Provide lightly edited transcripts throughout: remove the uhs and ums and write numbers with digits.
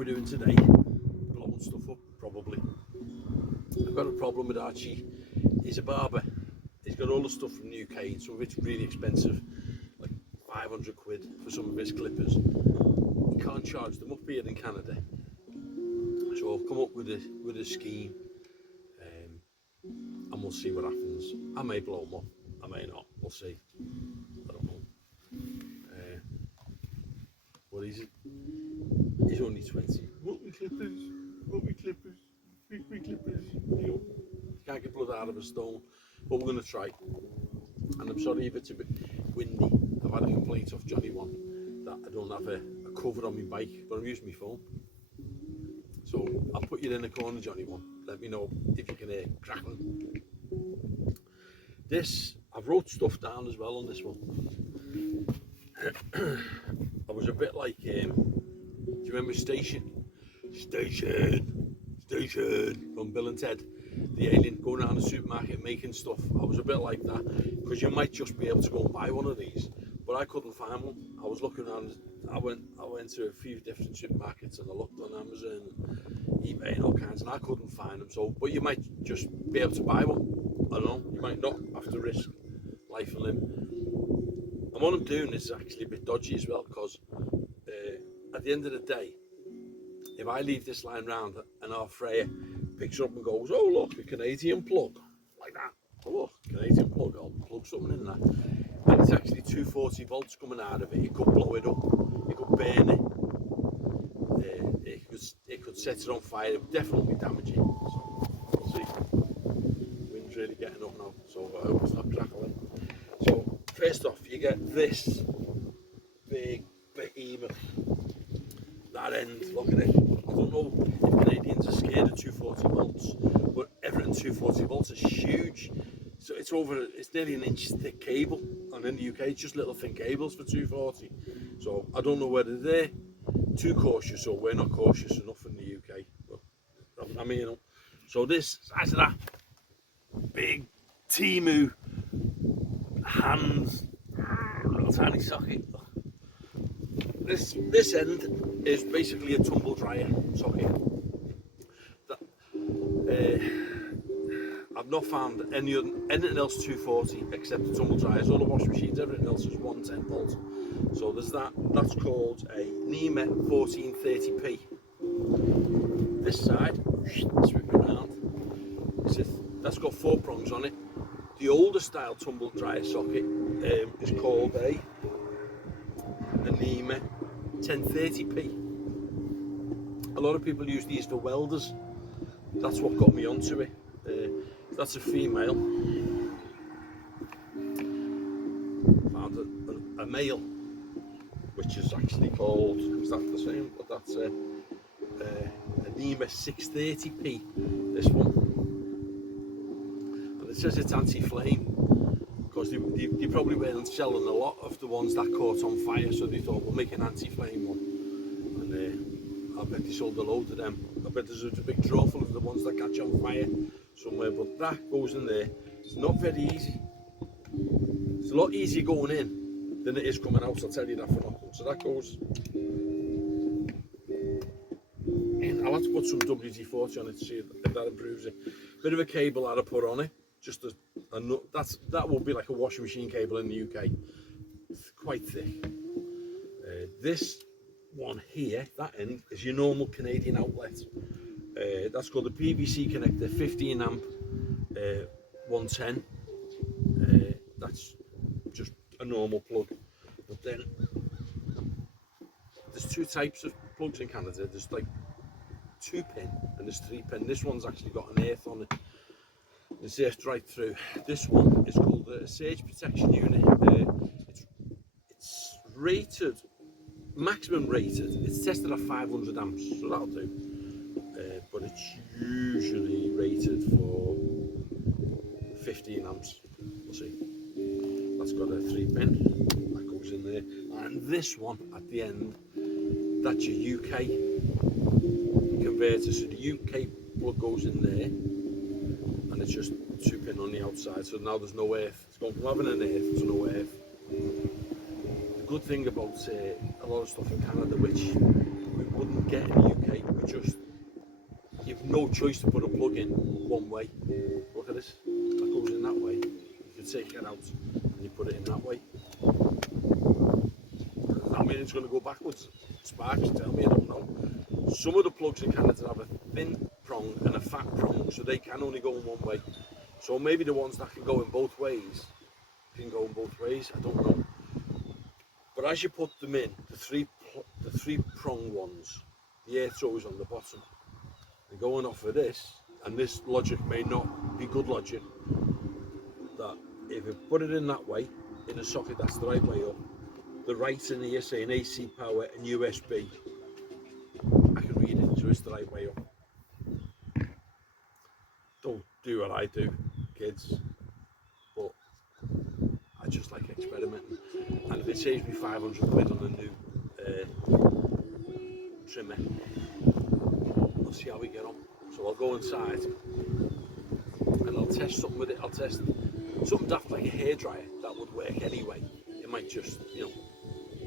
we're doing today, blowing stuff up probably. I've got a problem with Archie. He's a barber. He's got all the stuff from the UK, and some of it's really expensive, like 500 quid for some of his clippers. He can't charge them up here in Canada, so I've come up with a scheme, and we'll see what happens. I may blow them up, I may not. We'll see. I don't know. What is it? He's only 20. What we clippers? Big clippers. You can't get blood out of a stone, but we're going to try. And I'm sorry if it's a bit windy. I've had a complaint off Johnny one that I don't have a cover on my bike, but I'm using my phone. So I'll put you in the corner, Johnny one. Let me know if you can hear cracking. This, I've wrote stuff down as well on this one. I was a bit like, do you remember Station from Bill and Ted, the alien going around the supermarket making stuff? I was a bit like that, because you might just be able to go and buy one of these, but I couldn't find one. I was looking around. I went to a few different supermarkets and I looked on Amazon, eBay and all kinds, and I couldn't find them. So, but you might just be able to buy one. I don't know, you might not have to risk life and limb. And what I'm doing is actually a bit dodgy as well, because at the end of the day, if I leave this lying round and our Freya picks up and goes, oh look, a Canadian plug, like that, oh look, Canadian plug, I'll plug something in that, and it's actually 240 volts coming out of it, it could blow it up, it could burn it, it could set it on fire, it would definitely damage it. So we'll see. Wind's really getting up now, so I hope it's not crackling. So first off, you get this big behemoth. That end, look at it. I don't know if Canadians are scared of 240 volts, but everything 240 volts is huge. So it's nearly an inch thick cable, and in the UK it's just little thin cables for 240. So I don't know whether they're too cautious or we're not cautious enough in the UK. But I mean, you know. So this, size of that big Timu hand, little tiny socket. This end is basically a tumble dryer socket. I've not found anything else 240 except the tumble dryers. All the washing machines, everything else is 110 volt. So there's that's called a NEMA 1430p. This side, swing it around. That's got 4 prongs on it. The older style tumble dryer socket is called a NEMA 1030p. A lot of people use these for welders. That's what got me onto it. That's a female. Found a male, which is actually called, is that the same? But that's a NEMA 630p, this one. And it says it's anti-flame, because they probably weren't selling a lot of the ones that caught on fire, so they thought we'll make an anti-flame one. And I bet they sold a load of them. I bet there's a big drawer full of the ones that catch on fire somewhere, but that goes in there. It's not very easy. It's a lot easier going in than it is coming out, I'll tell you that for nothing. So that goes in. I'll have to put some WD-40 on it to see if that improves it. Bit of a cable that I put on it, just that will be like a washing machine cable in the UK. It's quite thick. This one here, that end, is your normal Canadian outlet. That's called a PVC connector, 15 amp, 110. That's just a normal plug. But then there's 2 types of plugs in Canada. There's like 2 pin and there's 3 pin. This one's actually got an earth on it. It's earthed right through. This one is called a surge protection unit. It's rated, maximum rated. It's tested at 500 amps, so that'll do. But it's usually rated for 15 amps. We'll see. That's got a 3 pin that goes in there, and this one at the end, that's your UK converter. So the UK plug goes in there, and it's just 2 pin on the outside. So now there's no earth. It's gone from having an earth to no earth. The good thing about a lot of stuff in Canada, which we wouldn't get in the UK, you've no choice to put a plug in one way. Look at this, that goes in that way. You can take it out and you put it in that way. Does that mean it's going to go backwards? Sparks, tell me, I don't know. Some of the plugs in Canada have a thin prong and a fat prong, so they can only go in one way. So maybe the ones that can go in both ways can go in both ways, I don't know. But as you put them in, the three prong ones, the air throw is on the bottom. They're going off of this, and this logic may not be good logic, that if you put it in that way, in a socket that's the right way up, the right in here saying AC power and USB, I can read it, so it's the right way up. Don't do what I do, kids, but I just like experimenting, and if it saves me 500 quid on a new trimmer, I'll see how we get on. So I'll go inside and I'll test something with it. I'll test something daft like a hairdryer that would work anyway. It might just,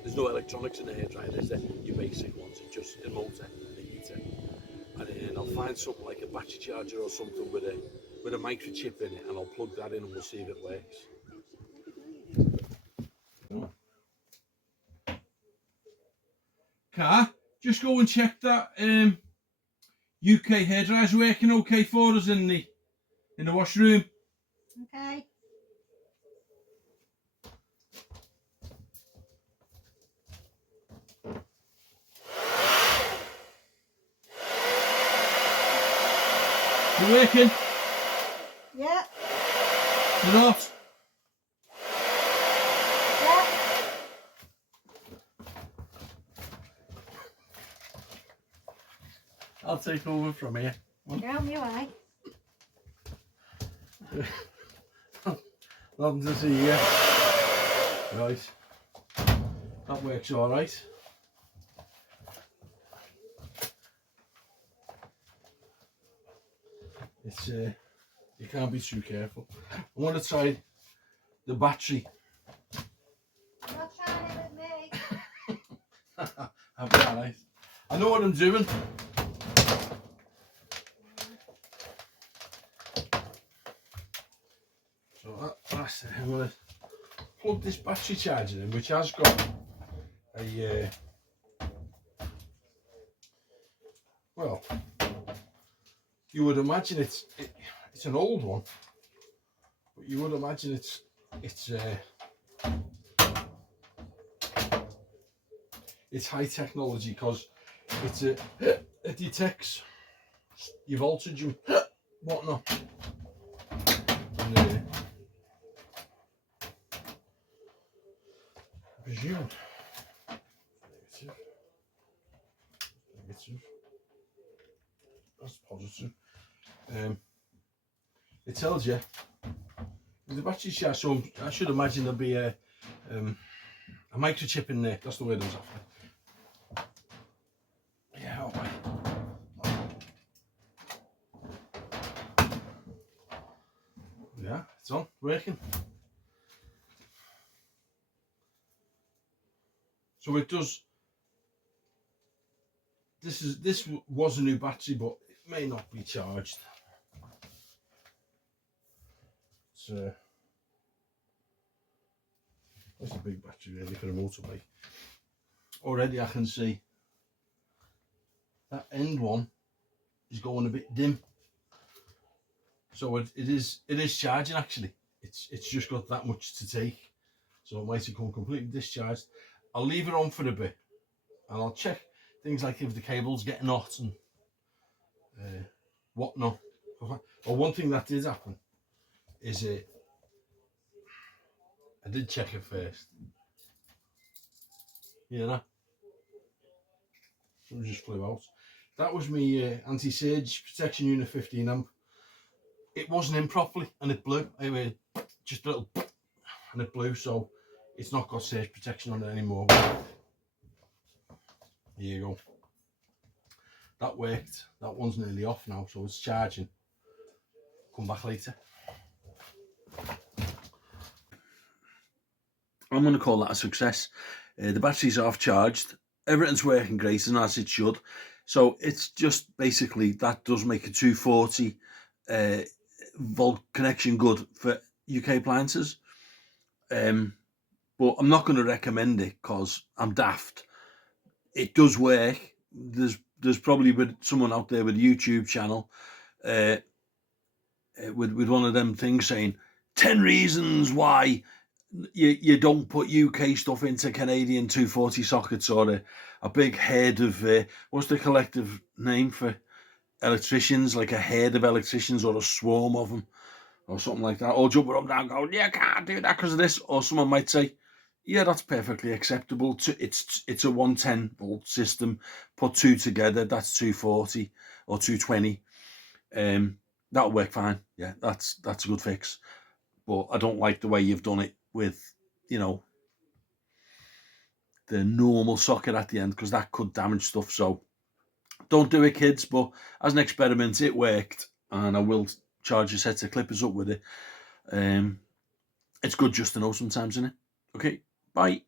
there's no electronics in a hairdryer, there's your basic ones, it's just a motor and a heater. And then I'll find something like a battery charger or something with a microchip in it, and I'll plug that in and we'll see if it works. Car, just go and check that UK hairdryer's working okay for us in the washroom. Okay. You working? Yeah. You're not? Yeah. I'll take over from here. Show me why. Nothing to see here. Right. That works alright. It's you can't be too careful. I want to try the battery. I'm not trying it with me. I'll be alright. I know what I'm doing. So that's it. I'm going to plug this battery charger in, which has got a well, you would imagine it's an old one, but you would imagine it's high technology, because it detects your voltage and whatnot. And, I presume negative. That's positive. It tells you the battery charge, so I should imagine there'll be a microchip in there. That's the word I was after. Yeah, all right. Yeah, it's on, working. So it does. This was a new battery, but it may not be charged. It's that's a big battery really for a motorbike. Already I can see that end one is going a bit dim. So it is charging actually. It's just got that much to take. So it might become completely discharged. I'll leave it on for a bit and I'll check things like if the cable's getting hot and whatnot. Well, one thing that did happen is I did check it first. You know, something just flew out. That was my anti-surge protection unit 15 amp. It wasn't in properly and it blew. Anyway, just a little and it blew, so it's not got surge protection on it anymore. Here you go. That worked. That one's nearly off now, so it's charging. Come back later. I'm going to call that a success. The battery's half charged. Everything's working great and as it should. So it's just basically that does make a 240 volt connection good for UK appliances. But I'm not going to recommend it because I'm daft. It does work. There's probably someone out there with a YouTube channel uh, with one of them things saying 10 reasons why you don't put UK stuff into Canadian 240 sockets, or a big head of what's the collective name for electricians, like a herd of electricians or a swarm of them or something like that, all jumping up and down going, you can't do that because of this. Or someone might say, yeah, that's perfectly acceptable. It's a 110 volt system, put two together, that's 240 or 220. That'll work fine. Yeah, that's a good fix. But I don't like the way you've done it with, you know, the normal socket at the end, because that could damage stuff. So don't do it, kids. But as an experiment, it worked, and I will charge a set of clippers up with it. It's good just to know sometimes, isn't it? Okay, bye.